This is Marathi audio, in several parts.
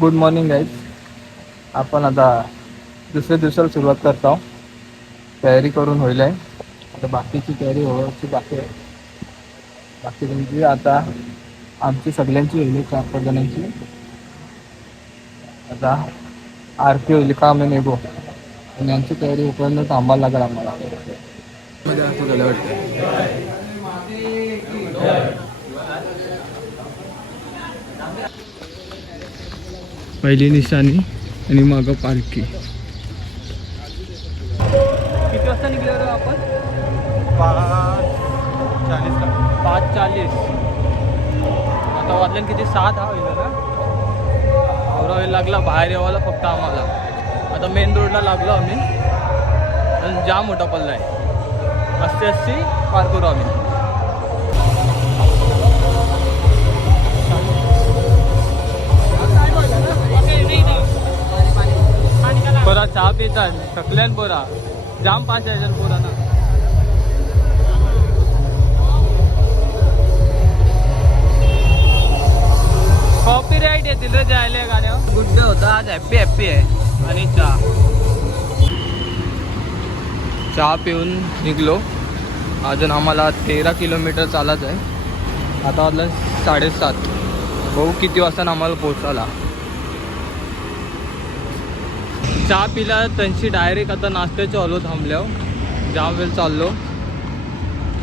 Good morning guys. आपण आता दुसऱ्या दिवसाला सुरुवात करतो. तयारी करून होईल आहे. आता बाकीची तयारी व्हायची बाकी आहे. बाकी म्हणजे आता आमची सगळ्यांची होईल 4-5 जणांची. आता आरती होईल का आम्ही निघू आणि आमची तयारी होईपर्यंत थांबायला लागेल आम्हाला. पहिली निशाणी आणि मागं पालखी. किती वाजता निघलो आपण? 5:40. आता वाजल्यान किती 6-10 होईल ना. एवढा वेळ लागला बाहेर यावायला फक्त आम्हाला. आता मेन रोडला लागलो आम्ही. पण जाम मोठा पल्ला आहे. 80 पार करू आम्ही. पोरा चहा पितात थकल्यान पोरा. जाम पाच आहे पोरा ना. कॉपीराइट येतील रे जायला गाण्यावर. गुड डे होता आज. हॅप्पी आहे. आणि चहा पिऊन निघलो. अजून आम्हाला 13 किलोमीटर चालत आहे. आता वाजलं 7:30. भाऊ किती वाजता आम्हाला पोहोचायला. चहा पिला त्यांची डायरेक्ट आता नाश्त्याच्या हॉलो थांबल्यावर जाम वेळ चाललो.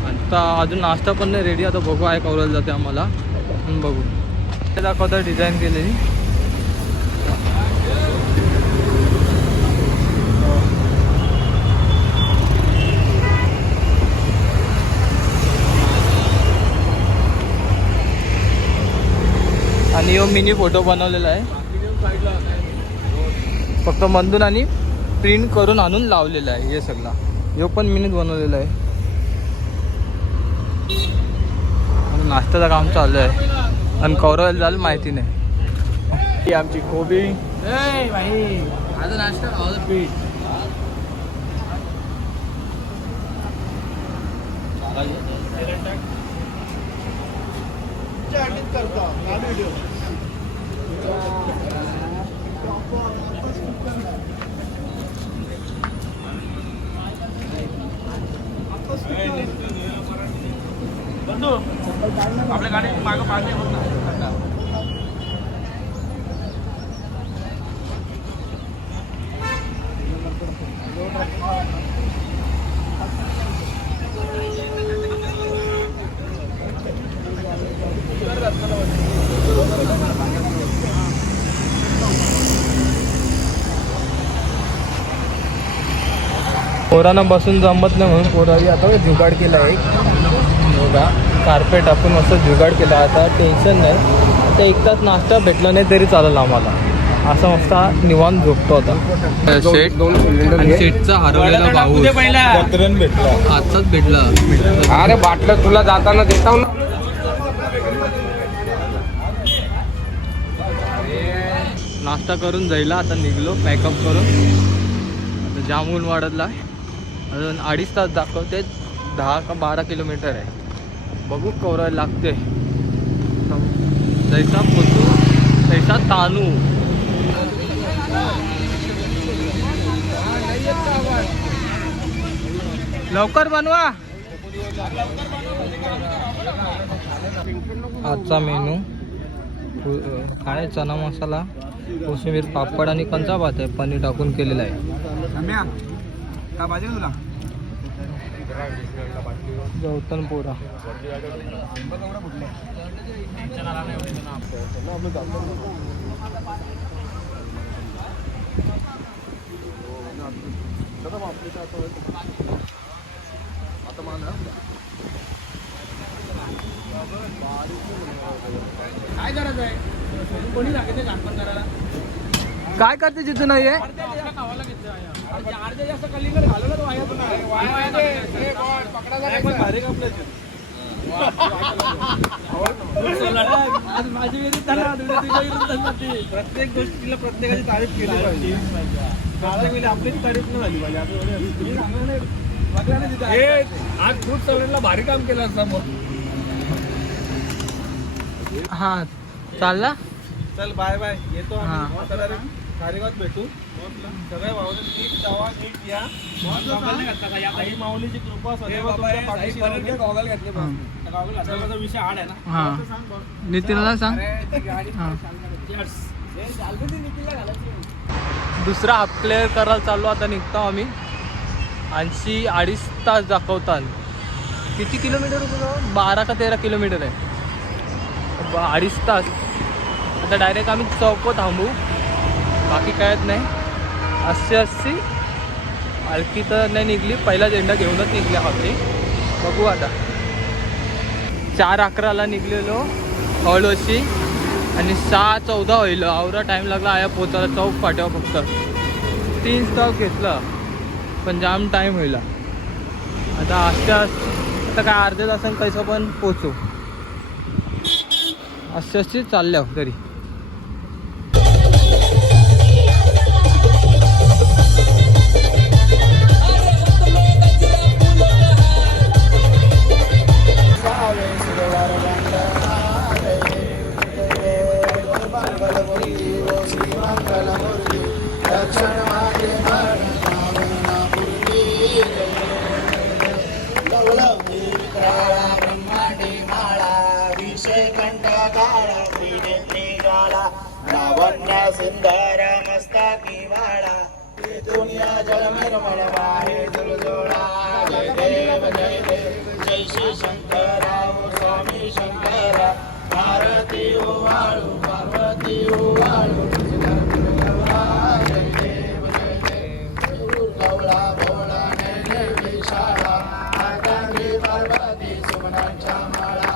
आता अजून नाश्ता पण नाही रेडी. आता बघू आहे कवरल जाते आम्हाला. बघू ते दाखवता डिझाईन केलेली. आणि यो मिनी फोटो बनवलेला आहे. फक्त मंदून आणि प्रिंट करून आणून लावलेला आहे. हे सगळा ह्यो पण मिनीत बनवलेला आहे. आणि नाश्त्याचं काम चालू आहे. आणि कौरव झालं माहिती नाही. ही आमची कोबी भाई. आज नाश्ता खावं पीठ. आपल्या गाडी मागं पाणी होत नाही. पोरांना बसून जमत नाही म्हणून पोरावी आता जुगाड केला आहे. बघा कार्पेट आपण मस्त जुगाड केला. आता टेन्शन नाही. आता एक तास नाश्ता भेटला नाही तरी चालेल आम्हाला. असं मस्त निवांत झोपतो आता. शेटचा हरवलेला भाऊ आजचाच भेटला. अरे बाटलं तुला जाताना देता ना. नाश्ता करून जायला आता निघलो पॅकअप करून. आता जामून वाढतला. अजून 2.5 तास दाखवते. 10 का 12 किलोमीटर आहे. बघू कवरायला लागते. जैसा पोचू तैसा तानू. लवकर बनवा. आजचा मेनू काय चना मसाला, कोशिंबीर, पापड आणि कंचा भात आहे. पनीर टाकून केलेला आहे. गौतम पोरा काय करायचं आहे. कोणी सांगितलं कानपण करायला. काय करते जिथं नाही आहे. अर्धे जास्त कलिंगड घालवलं तर वाया पकडा. आज माझी विरुद्ध ना तुझ्या विरुद्ध ना ती. प्रत्येक गोष्टीला प्रत्येकाची तारीफ केली पाहिजे. प्रत्येक वेळी आपलीच तारीफ नाही झाली पाहिजे. आज खूप सगळ्यांना भारी काम केलं असतं मग. हा चालला. चल बाय बाय येतो हा. आम्ही कार्यवात भेटू. सगळ्या भावाने नीट जावा नीट या. आई माऊलीची कृपा सदैव तुमच्या पाठीशी राहू दे. गॉगल घातले हा. सगळ्याचा विषय आड आहे ना. हा नितीनला सांग. हा. दुसरा हाफ क्लिअर करायला चाललो. आता निघतो आम्ही. 80-2.5 तास दाखवतात. किती किलोमीटर होतं? 12 का 13 किलोमीटर आहे. 2.5 तास. आता डायरेक्ट आम्ही चौको थांबू. बाकी कायच नाही. 80 पालखी तर नाही निघली. पहिला झेंडा घेऊनच निघल्या होती. बघू आता. 4:11ला निघलेलो हळूशी आणि 6:14 होईल. आवरा टाईम लागला आया पोचायला. चौक फाट्यावर फक्त 3 स्टॉप घेतला पण जाम टाईम होईल. आता आता काय अर्ध्या तासानं कसं पण पोचू. अशी चालल्या तरी. सुंदर मस्तकी वाळा दुनिया जल निर्मळ वाहे दुर्जोळा. जय देव जय देव जय श्री शंकराव स्वामी शंकर. भारती ओवाळू पार्वती ओवाळू. जय देव जय देव गौळा भोळा नेले विशाळा. मातांगी पार्वती सुमनांच्या माळा.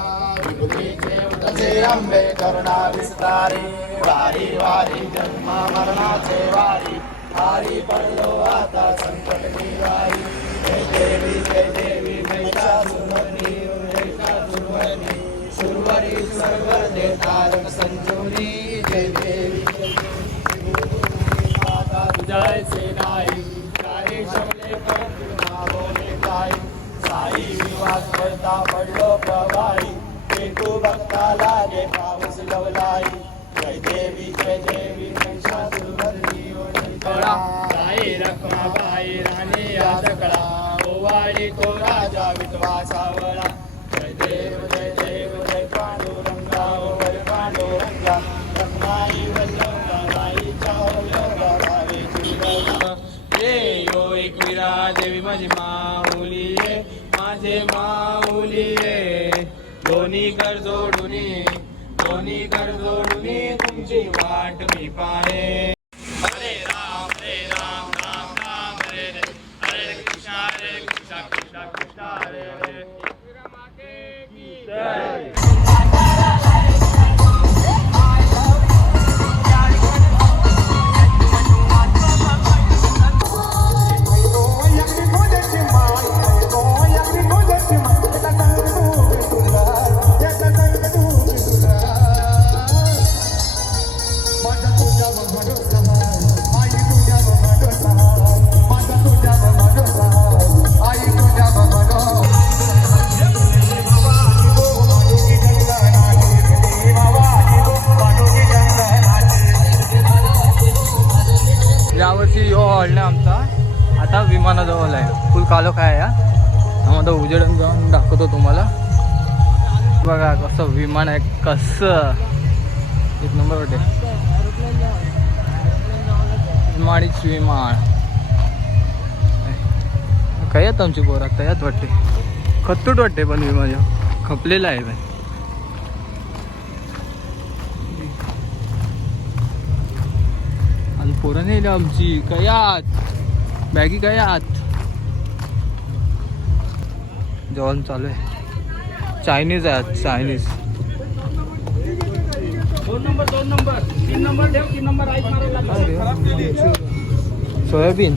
विभूतीचे उदचे अंबे करुणा विस्तारी. वारी वारी जन्म मरणाचे वारी. हारी पडलो आता संकट निवारी. जय देवी महिषासुरमर्दी. महिषासुरमर्दी सुरवरी सर्व देतारक संजोनी. जय देवी माता तुझ्याचे नाही. काही शमले परंतु ना बोले काही. साई विवास करता पडलो प्रवाही. तू भक्ताला दे पाऊस लवलाई. जय देवी महिषासुरमर्दी. साई रखमाबाई राणी या सकळा. ओवाळी तो राजा विधवा सावळा. जय देव जय पांडुरंगा. ओ वै पांडुरंगा. रखमाई वल्लभाईच्या योगा भावेची गौरा. ये यो एकविरा देवी माझी माऊली ये. माझे माऊली ये. दोन्ही कर जोडुनी तुमची वाट मी पाहे. हरे राम राम राम हरे हरे. हरे कृष्णा कृष्णा कृष्णा हरे हरे. यावर्षी यो हॉल नाही आमचा. आता विमानाजवळ आहे. फुल कालो काय या आम्हाला उजेडून जाऊन दाखवतो तुम्हाला. बघा कसं विमान आहे. कसं एक नंबर वाटे. माडीच विमान काय आहेत आमची पोर आता यात वाटते. खतूट वाटते पण विमान खपलेला आहे बाय. आणि पोरं नाही आमची कयात बॅगी कयात. जेवण चालू आहे. चायनीज आहे. चायनीज 2 नंबर 3 नंबर ठेव. 3 नंबर राईट मारायला. सोयाबीन.